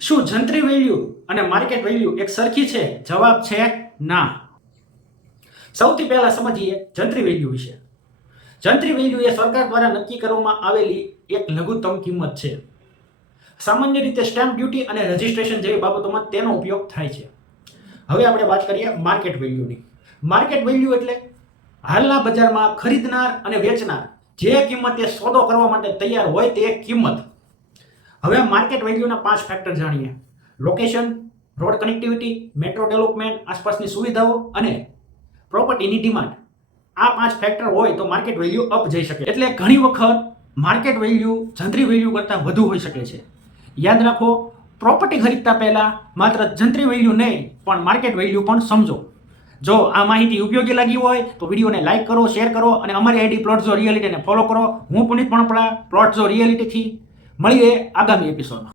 શું જંત્રી વેલ્યુ અને market value એક સરખી છે? જવાબ છે ના. સૌથી પહેલા સમજીએ જંત્રી વેલ્યુ વિશે. જંત્રી વેલ્યુ એ સરકાર દ્વારા નક્કી કરવામાં આવેલી એક લઘુત્તમ કિંમત છે. સામાન્ય રીતે સ્ટેમ્પ ડ્યુટી અને રજિસ્ટ્રેશન જેવી બાબતોમાં તેનો ઉપયોગ થાય છે. હવે આપણે વાત કરીએ માર્કેટ વેલ્યુની. માર્કેટ વેલ્યુ એટલે હાલના બજારમાં ખરીદનાર અને વેચનાર જે કિંમતે સોદો કરવા માટે તૈયાર હોય તે કિંમત. હવે માર્કેટ વેલ્યુના 5 ફેક્ટર જાણીએ. Location, road connectivity, metro development, આસપાસની સુવિધાઓ અને પ્રોપર્ટીની ડિમાન્ડ. આ 5 ફેક્ટર હોય તો માર્કેટ વેલ્યુ અપ જઈ શકે. એટલે ઘણી વખત માર્કેટ વેલ્યુ જંત્રી વેલ્યુ કરતાં વધુ હોઈ શકે છે. યાદ રાખો, પ્રોપર્ટી ખરીદતા પહેલા માત્ર જંત્રી વેલ્યુ નહીં પણ માર્કેટ વેલ્યુ પણ સમજો. જો આ માહિતી ઉપયોગી લાગી હોય તો વિડીયોને લાઈક કરો, શેર કરો અને અમારી આઈડી પ્લોટ ઝો રિયાલિટીને ફોલો કરો. હું પુનિત પણપડા, પ્લોટ ઝો રિયાલિટીથી. મળીએ આગામી એપિસોડમાં.